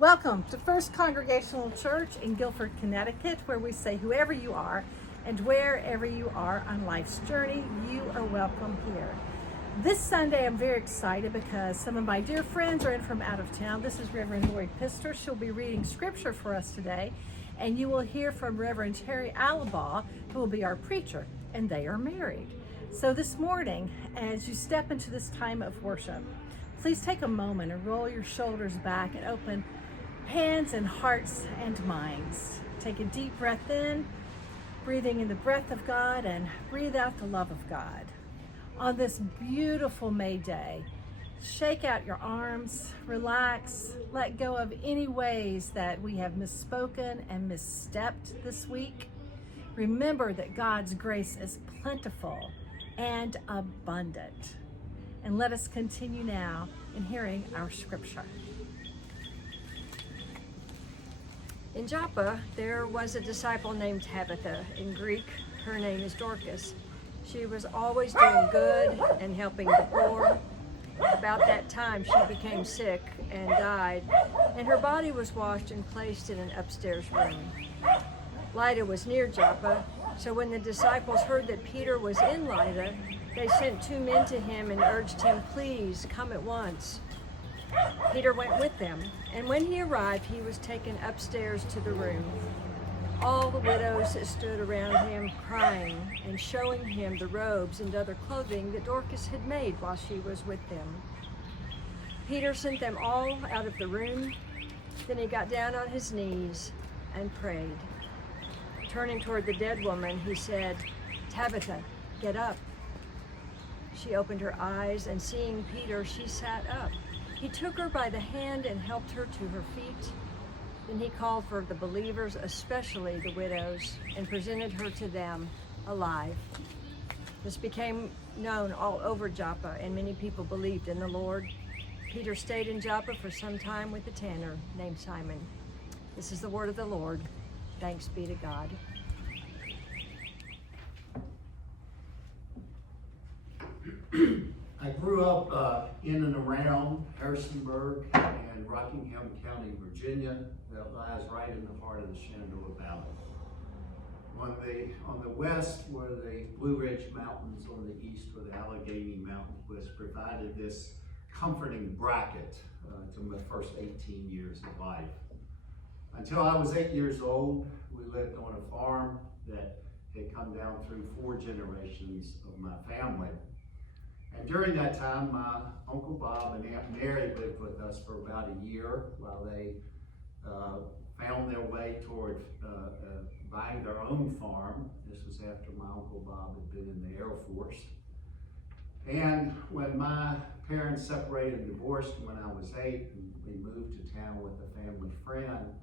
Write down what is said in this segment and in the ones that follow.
Welcome to First Congregational Church in Guilford, Connecticut, where we say whoever you are and wherever you are on life's journey, you are welcome here. This Sunday, I'm very excited because some of my dear friends are in from out of town. This is Reverend Lori Pister. She'll be reading scripture for us today, and you will hear from Reverend Terry Allebaugh, who will be our preacher, and they are married. So this morning, as you step into this time of worship, please take a moment and roll your shoulders back and open hands and hearts and minds. Take a deep breath in, breathing in the breath of God, and breathe out the love of God. On this beautiful May day, shake out your arms, relax, let go of any ways that we have misspoken and misstepped this week. Remember that God's grace is plentiful and abundant. And let us continue now in hearing our scripture. In Joppa, there was a disciple named Tabitha. In Greek, her name is Dorcas. She was always doing good and helping the poor. About that time, she became sick and died, and her body was washed and placed in an upstairs room. Lydda was near Joppa, so when the disciples heard that Peter was in Lydda, they sent 2 men to him and urged him, "Please come at once." Peter went with them, and when he arrived, he was taken upstairs to the room. All the widows stood around him, crying and showing him the robes and other clothing that Dorcas had made while she was with them. Peter sent them all out of the room. Then he got down on his knees and prayed. Turning toward the dead woman, he said, "Tabitha, get up." She opened her eyes, and seeing Peter, she sat up. He took her by the hand and helped her to her feet. Then he called for the believers, especially the widows, and presented her to them alive. This became known all over Joppa, and many people believed in the Lord. Peter stayed in Joppa for some time with a tanner named Simon. This is the word of the Lord. Thanks be to God. I grew up in and around Harrisonburg and Rockingham County, Virginia, that lies right in the heart of the Shenandoah Valley. On the west were the Blue Ridge Mountains, on the east were the Allegheny Mountains, which provided this comforting bracket to my first 18 years of life. Until I was 8 years old, we lived on a farm that had come down through 4 generations of my family. And during that time, my Uncle Bob and Aunt Mary lived with us for about a year while they found their way toward buying their own farm. This was after my Uncle Bob had been in the Air Force. And when my parents separated and divorced when I was 8, and we moved to town with a family friend,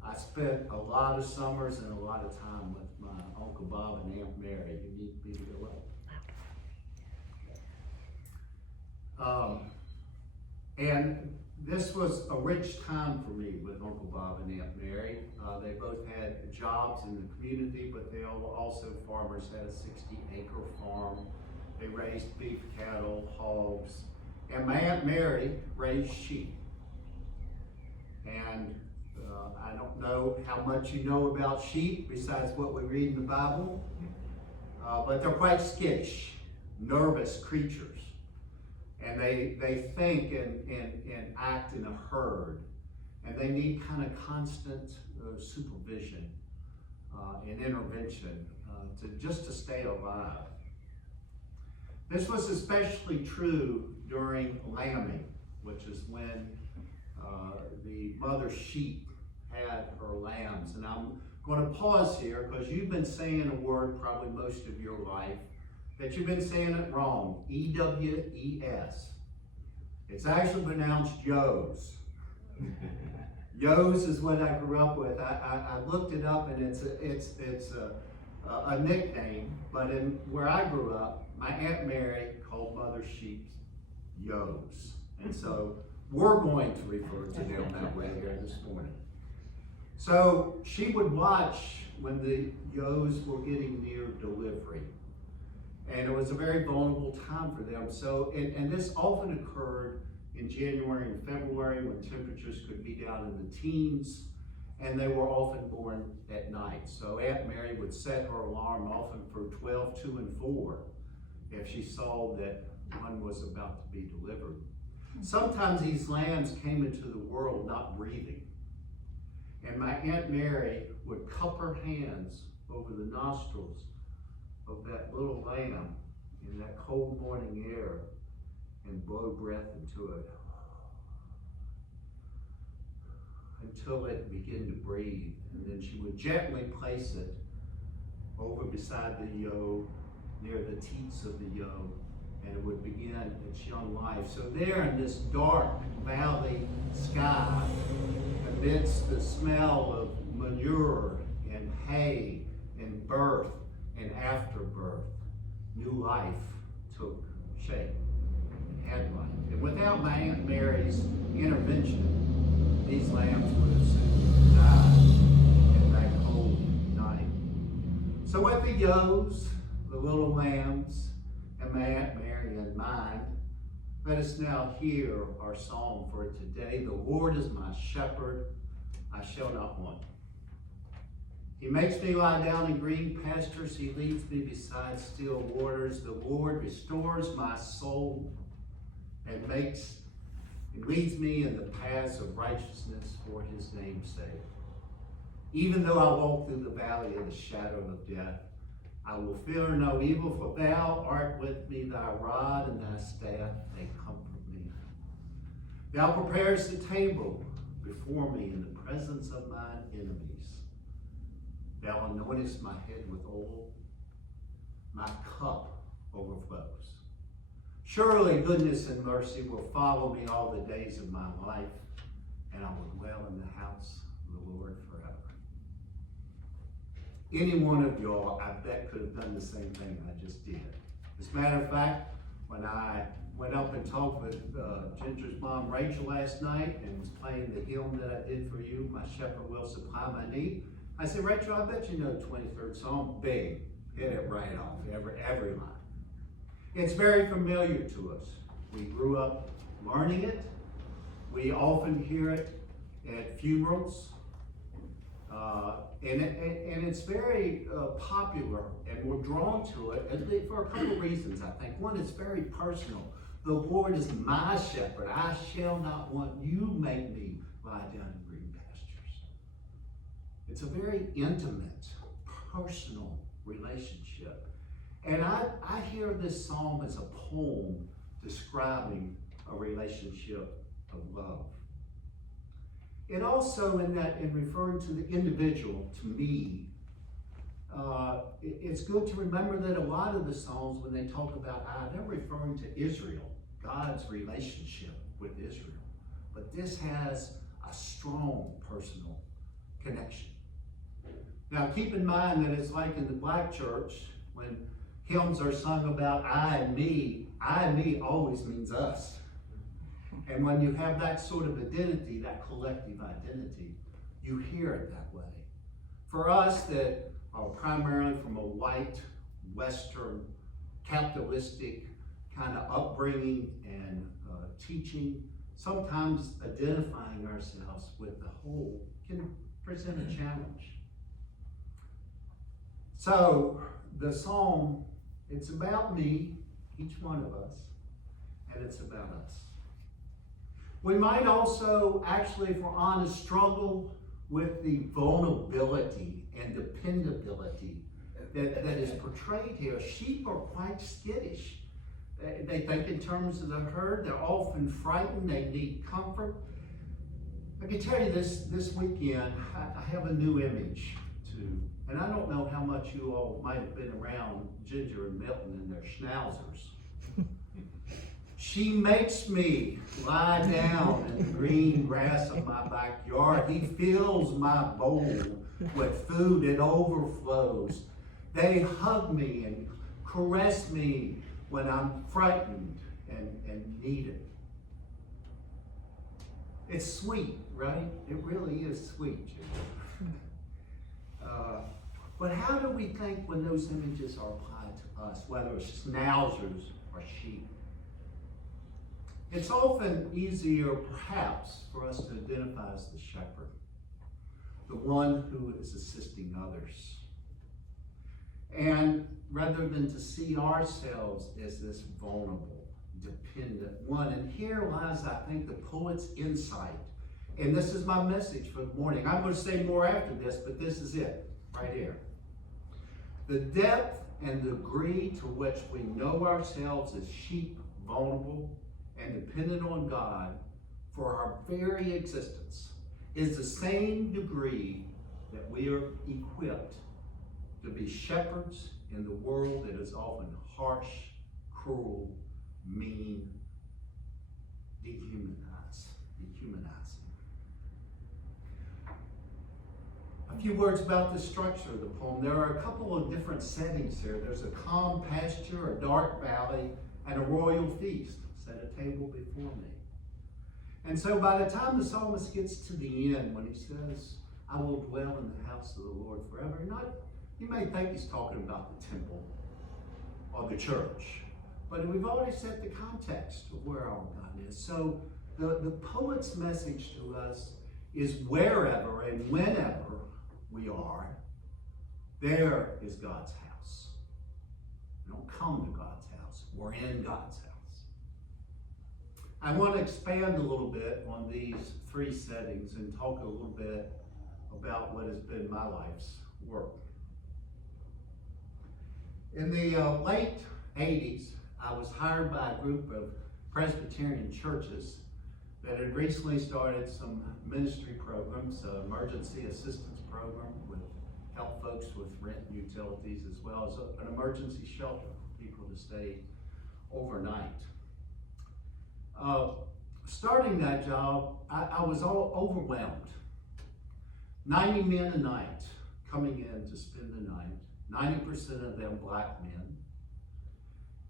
I spent a lot of summers and a lot of time with my Uncle Bob and Aunt Mary. You need me to go up. And this was a rich time for me with Uncle Bob and Aunt Mary. They both had jobs in the community, but they were also farmers, had a 60-acre farm. They raised beef cattle, hogs, and my Aunt Mary raised sheep. And I don't know how much you know about sheep besides what we read in the Bible, but they're quite skittish, nervous creatures. And they think and act in a herd, and they need kind of constant supervision and intervention to stay alive. This was especially true during lambing, which is when the mother sheep had her lambs. And I'm going to pause here because you've been saying a word probably most of your life that you've been saying it wrong, E-W-E-S. It's actually pronounced Yos. Yos is what I grew up with. I looked it up, and it's a nickname, but in where I grew up, my Aunt Mary called mother sheep Yos. And so we're going to refer to them that way here this morning. So she would watch when the Yos were getting near delivery. And it was a very vulnerable time for them. So, and this often occurred in January and February when temperatures could be down in the teens, and they were often born at night. So Aunt Mary would set her alarm often for 12, 2, and 4 if she saw that one was about to be delivered. Sometimes these lambs came into the world not breathing. And my Aunt Mary would cup her hands over the nostrils of that little lamb in that cold morning air and blow breath into it until it began to breathe. And then she would gently place it over beside the yoke, near the teats of the yoke, and it would begin its young life. So there in this dark valley sky, amidst the smell of manure and hay and birth and afterbirth, new life took shape and had life. And without my Aunt Mary's intervention, these lambs would have soon died in that cold night. So with the yos, the little lambs, and my Aunt Mary in mind, let us now hear our psalm for today. The Lord is my shepherd, I shall not want. He makes me lie down in green pastures. He leads me beside still waters. The Lord restores my soul and leads me in the paths of righteousness for his name's sake. Even though I walk through the valley of the shadow of death, I will fear no evil, for thou art with me, thy rod and thy staff, they comfort me. Thou preparest the table before me in the presence of mine enemies. Thou anointest my head with oil, my cup overflows. Surely goodness and mercy will follow me all the days of my life, and I will dwell in the house of the Lord forever. Any one of y'all, I bet, could have done the same thing I just did. As a matter of fact, when I went up and talked with Ginger's mom, Rachel, last night and was playing the hymn that I did for you, My Shepherd Will Supply My Need, I said, Rachel, I bet you know the 23rd Psalm. Big, hit it right off, every line. It's very familiar to us. We grew up learning it. We often hear it at funerals. And it's very popular, and we're drawn to it at least for a couple of reasons, I think. One, it's very personal. The Lord is my shepherd. I shall not want. You make me lie down in green pastures. It's a very intimate, personal relationship. And I hear this psalm as a poem describing a relationship of love. And also in referring to the individual, to me, it's good to remember that a lot of the Psalms, when they talk about they're referring to Israel, God's relationship with Israel. But this has a strong personal connection. Now keep in mind that it's like in the black church, when hymns are sung about I and me always means us. And when you have that sort of identity, that collective identity, you hear it that way. For us that are primarily from a white, Western, capitalistic kind of upbringing and teaching, sometimes identifying ourselves with the whole can present a challenge. So the psalm, it's about me, each one of us, and it's about us. We might also, actually, if we're honest, struggle with the vulnerability and dependability that is portrayed here. Sheep are quite skittish. They think in terms of the herd. They're often frightened. They need comfort. I can tell you this weekend, I have a new image too. And I don't know how much you all might have been around Ginger and Milton and their schnauzers. She makes me lie down in the green grass of my backyard. He fills my bowl with food. It overflows. They hug me and caress me when I'm frightened and need it. It's sweet, right? It really is sweet. But how do we think when those images are applied to us, whether it's schnauzers or sheep? It's often easier, perhaps, for us to identify as the shepherd, the one who is assisting others. And rather than to see ourselves as this vulnerable, dependent one. And here lies, I think, the poet's insight. And this is my message for the morning. I'm going to say more after this, but this is it, right here. The depth and degree to which we know ourselves as sheep, vulnerable, and dependent on God for our very existence is the same degree that we are equipped to be shepherds in the world that is often harsh, cruel, mean, dehumanizing. A few words about the structure of the poem. There are a couple of different settings here. There's a calm pasture, a dark valley, and a royal feast. Set a table before me. And so by the time the psalmist gets to the end, when he says, I will dwell in the house of the Lord forever, you may think he's talking about the temple or the church, but we've already set the context of where our God is. So the poet's message to us is wherever and whenever we are, there is God's house. We don't come to God's house, we're in God's house. I want to expand a little bit on these three settings and talk a little bit about what has been my life's work. In the late 80s, I was hired by a group of Presbyterian churches that had recently started some ministry programs, emergency assistance program with help folks with rent and utilities, as well as an emergency shelter for people to stay overnight. Starting that job, I was all overwhelmed. 90 men a night coming in to spend the night, 90% of them black men.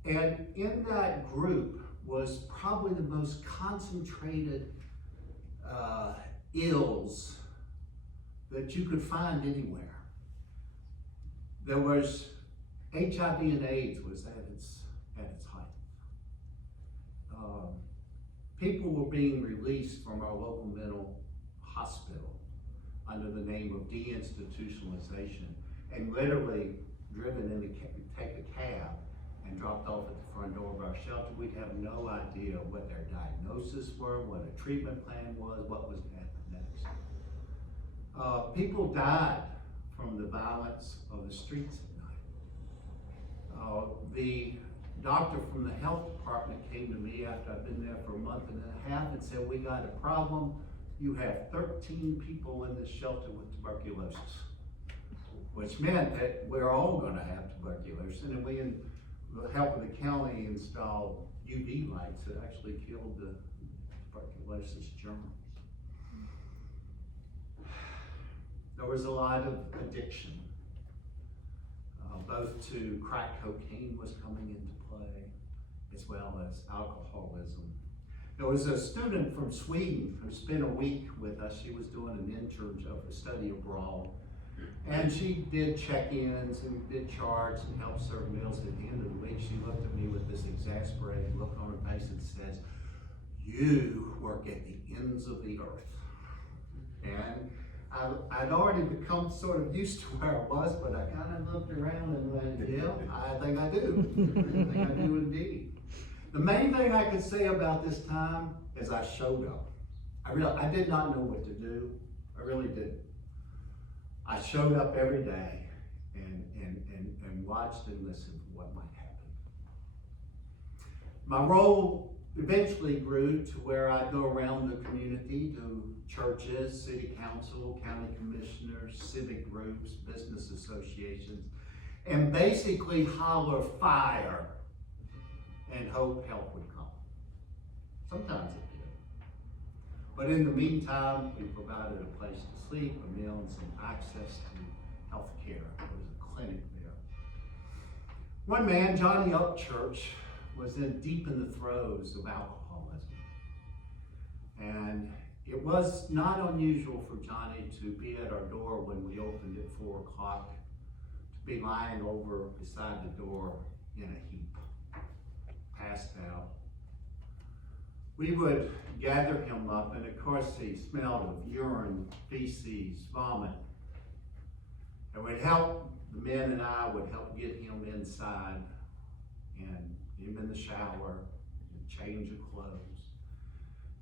And in that group was probably the most concentrated ills that you could find anywhere. There was HIV and AIDS was at its height. People were being released from our local mental hospital under the name of deinstitutionalization and literally driven in to take a cab and dropped off at the front door of our shelter. We'd have no idea what their diagnosis were, what a treatment plan was, what was going to happen next. People died from the violence of the streets at night. The doctor from the health department came to me after I'd been there for a month and a half and said, we got a problem. You have 13 people in this shelter with tuberculosis, which meant that we're all going to have tuberculosis. And we, in the help of the county, installed UV lights that actually killed the tuberculosis germs. There was a lot of addiction. Both to crack cocaine was coming into play, as well as alcoholism. There was a student from Sweden who spent a week with us. She was doing an intern of a study abroad. And she did check-ins and did charts and helped serve meals. At the end of the week, she looked at me with this exasperated look on her face and says, you work at the ends of the earth. And I'd already become sort of used to where I was, but I kind of looked around and went, yeah, I think I do. I think I do indeed. The main thing I could say about this time is I showed up. I did not know what to do. I really didn't. I showed up every day and watched and listened to what might happen. My role eventually grew to where I'd go around the community to churches, city council, county commissioners, civic groups, business associations, and basically holler fire and hope help would come. Sometimes it did. But in the meantime, we provided a place to sleep, a meal, and some access to health care. There was a clinic there. One man, Johnny Upchurch, was deep in the throes of alcoholism. And it was not unusual for Johnny to be at our door when we opened at 4 o'clock, to be lying over beside the door in a heap, passed out. we would gather him up, and of course he smelled of urine, feces, vomit. And we'd help, the men and I would help get him inside and get him in the shower and change of clothes.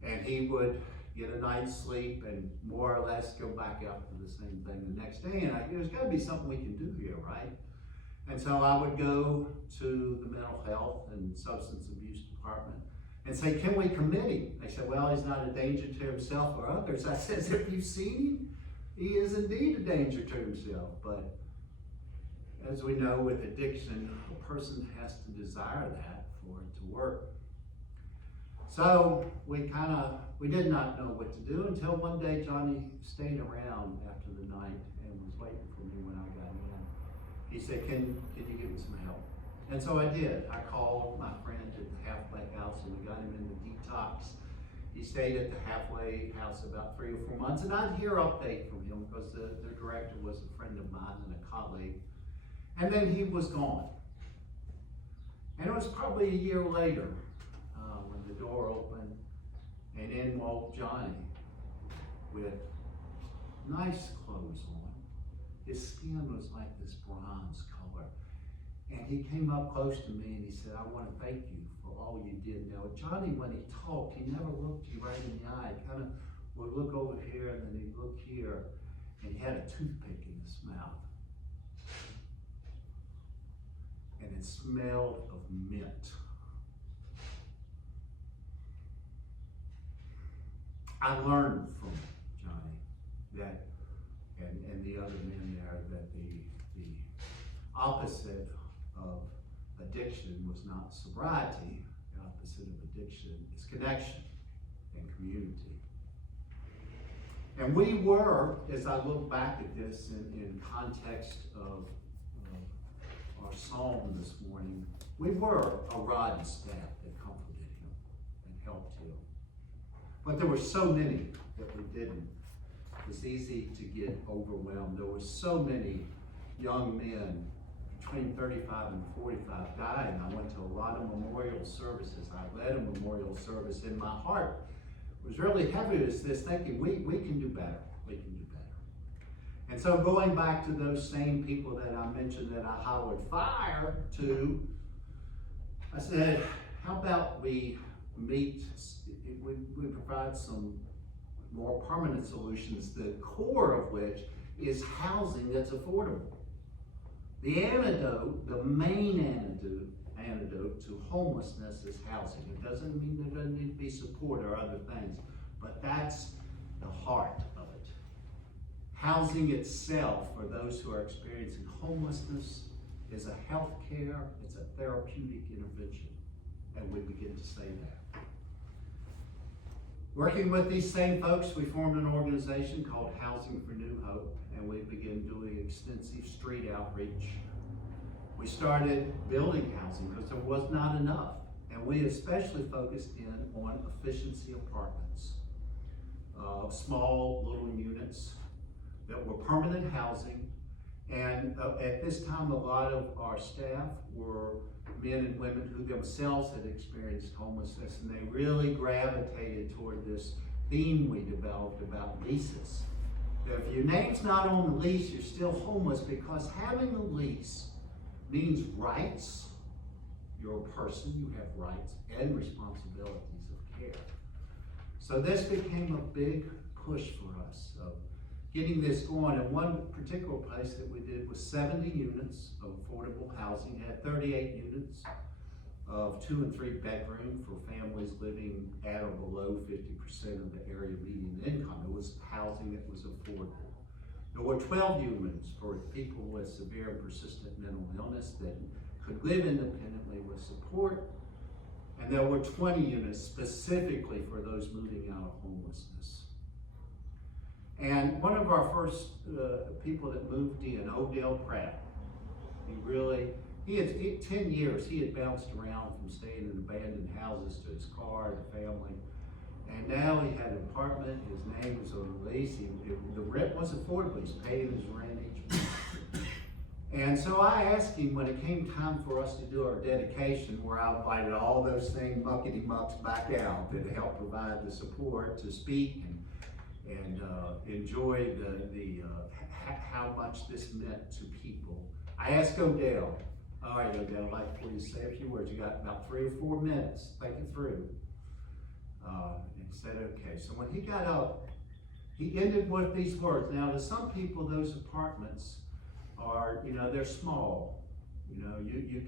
And he would get a night's sleep and more or less go back out for the same thing the next day. And there's got to be something we can do here, right? And so I would go to the mental health and substance abuse department and say, can we commit him? They said, well, he's not a danger to himself or others. I says, if you've seen him, he is indeed a danger to himself. But as we know with addiction, a person has to desire that for it to work. So we did not know what to do until one day Johnny stayed around after the night and was waiting for me when I got in. He said, can you give me some help? And so I did. I called my friend at the halfway house and we got him in the detox. He stayed at the halfway house about 3 or 4 months, and I'd hear update from him because the director was a friend of mine and a colleague. And then he was gone. And it was probably a year later when the door opened and in walked Johnny with nice clothes on. His skin was like this bronze color. And he came up close to me and he said, I want to thank you for all you did. Now, Johnny, when he talked, he never looked you right in the eye. He kind of would look over here and then he'd look here, and he had a toothpick in his mouth. And it smelled of mint. I learned from Johnny that, and the other men there, that the opposite of addiction was not sobriety. The opposite of addiction is connection and community. And we were, as I look back at this in context of our psalm this morning, we were a rod and staff that comforted him and helped him. But there were so many that we didn't. It was easy to get overwhelmed. There were so many young men between 35 and 45 dying. I went to a lot of memorial services. I led a memorial service, and my heart was really heavy with this, thinking we can do better. We can do better. And so going back to those same people that I mentioned that I hollered fire to, I said, how about we meet, we provide some more permanent solutions, the core of which is housing that's affordable. The antidote, the main antidote to homelessness is housing. It doesn't mean there doesn't need to be support or other things, but that's the heart of it. Housing itself for those who are experiencing homelessness is a health care, it's a therapeutic intervention, and we begin to say that. Working with these same folks, we formed an organization called Housing for New Hope, and we began doing extensive street outreach. We started building housing because there was not enough, and we especially focused in on efficiency apartments, small little units that were permanent housing. And at this time, a lot of our staff were men and women who themselves had experienced homelessness, and they really gravitated toward this theme we developed about leases. If your name's not on the lease, you're still homeless, because having a lease means rights. You're a person, you have rights and responsibilities of care. So this became a big push for us of getting this going. And one particular place that we did was 70 units of affordable housing. It had 38 units of 2 and 3 bedroom for families living at or below 50% of the area median income. It was housing that was affordable. There were 12 units for people with severe and persistent mental illness that could live independently with support. And there were 20 units specifically for those moving out of homelessness. And one of our first people that moved in, Odell Pratt, he had 10 years, he had bounced around from staying in abandoned houses to his car, to family. And now he had an apartment, his name was on the lease, the rent was affordable, he's paying his rent each month. And so I asked him when it came time for us to do our dedication, where I invited all those same muckety-mucks back out that helped provide the support to speak and enjoy how much this meant to people. I asked Odell, all right, Odell, I'd like for you to say a few words. You got about 3 or 4 minutes. Think it through. And he said, okay. So when he got up, he ended with these words. Now, to some people, those apartments are, they're small. You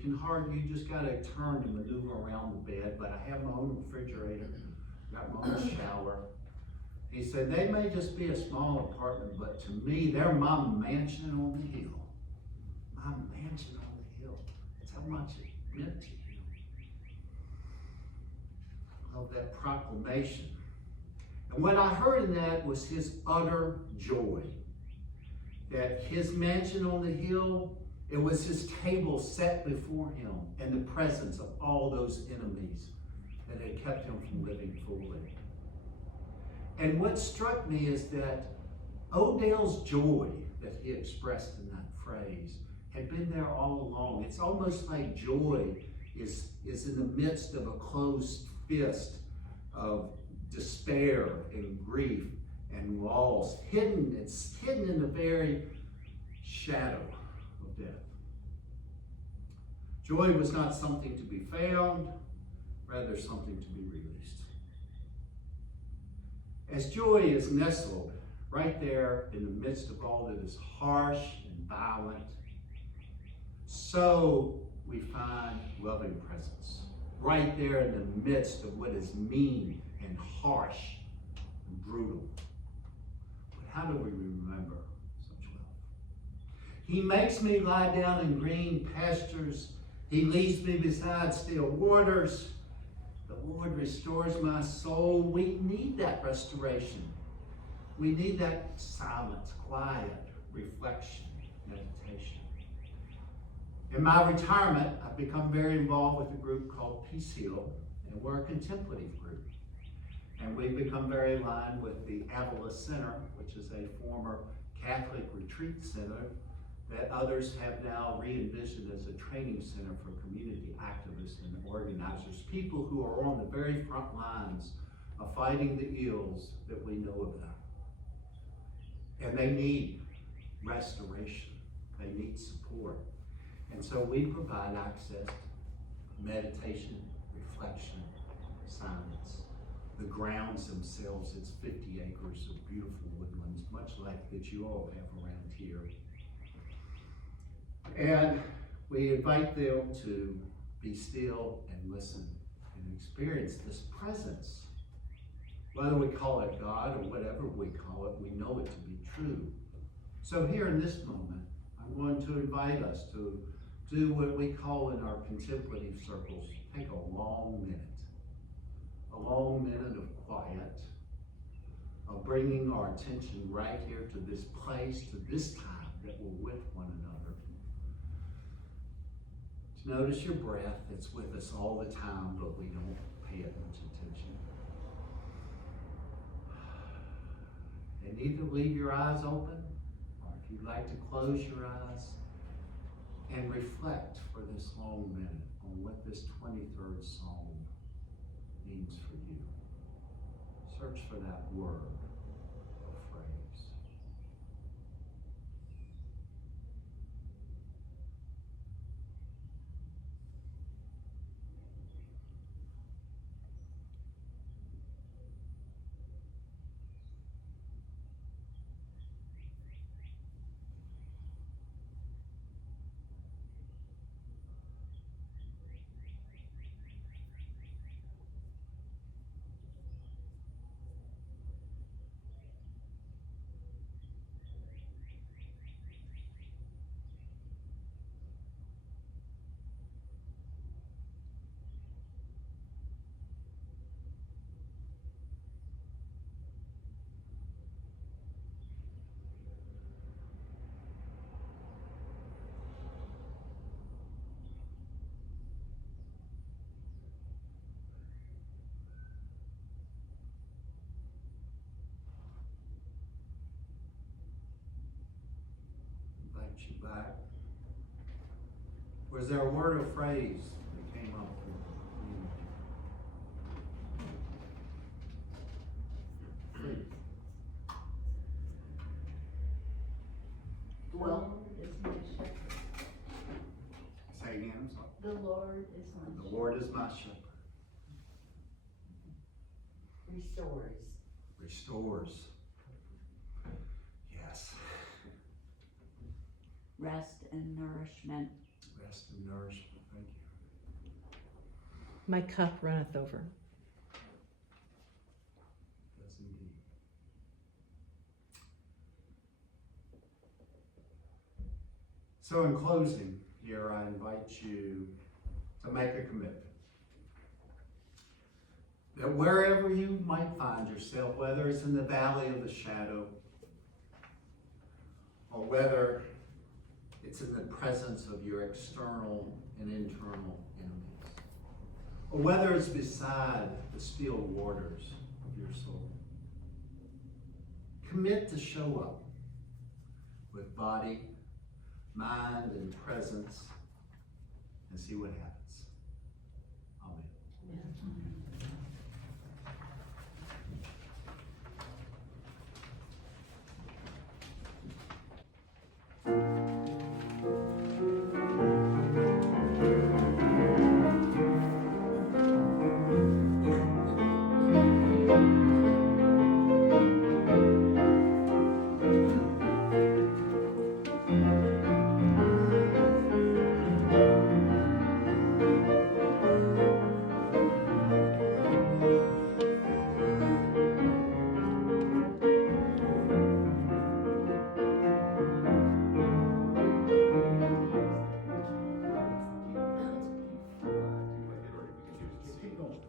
just got to turn and maneuver around the bed, but I have my own refrigerator, got my own shower. He said, they may just be a small apartment, but to me, they're my mansion on the hill. My mansion on the hill. That's how much it meant to him. Of that proclamation. And what I heard in that was his utter joy. That his mansion on the hill, it was his table set before him in the presence of all those enemies that had kept him from living fully. And what struck me is that Odell's joy that he expressed in that phrase had been there all along. It's almost like joy is in the midst of a closed fist of despair and grief and loss. It's hidden in the very shadow of death. Joy was not something to be found, rather something to be released. As joy is nestled right there in the midst of all that is harsh and violent, so we find loving presence right there in the midst of what is mean and harsh and brutal. But how do we remember such love? He makes me lie down in green pastures. He leads me beside still waters. The Lord restores my soul. We need that restoration. We need that silence, quiet, reflection, meditation. In my retirement, I've become very involved with a group called Pister, and we're a contemplative group. And we've become very aligned with the Allebaugh Center, which is a former Catholic retreat center that others have now re-envisioned as a training center for community activists and organizers, people who are on the very front lines of fighting the ills that we know about. And they need restoration. They need support. And so we provide access to meditation, reflection, silence. The grounds themselves, it's 50 acres of beautiful woodlands, much like that you all have around here. And we invite them to be still and listen and experience this presence. Whether we call it God or whatever we call it, we know it to be true. So here in this moment, I'm going to invite us to do what we call in our contemplative circles, take a long minute of quiet, of bringing our attention right here to this place, to this time that we're with one another. To notice your breath, it's with us all the time, but we don't pay it much attention. And either leave your eyes open, or if you'd like to close your eyes, and reflect for this long minute on what this 23rd Psalm means for you. Search for that word or phrase. You back Was there a word or phrase that came up? Please. The Lord is my shepherd. Say again, I'm sorry. The Lord is my The shepherd. Lord is my shepherd. Restores. Restores. Yes. Rest and nourishment. Rest and nourishment. Thank you. My cup runneth over. Yes, indeed. So in closing, here I invite you to make a commitment that wherever you might find yourself, whether it's in the valley of the shadow, or whether it's in the presence of your external and internal enemies, or whether it's beside the still waters of your soul, commit to show up with body, mind, and presence, and see what happens. Amen. Keep going.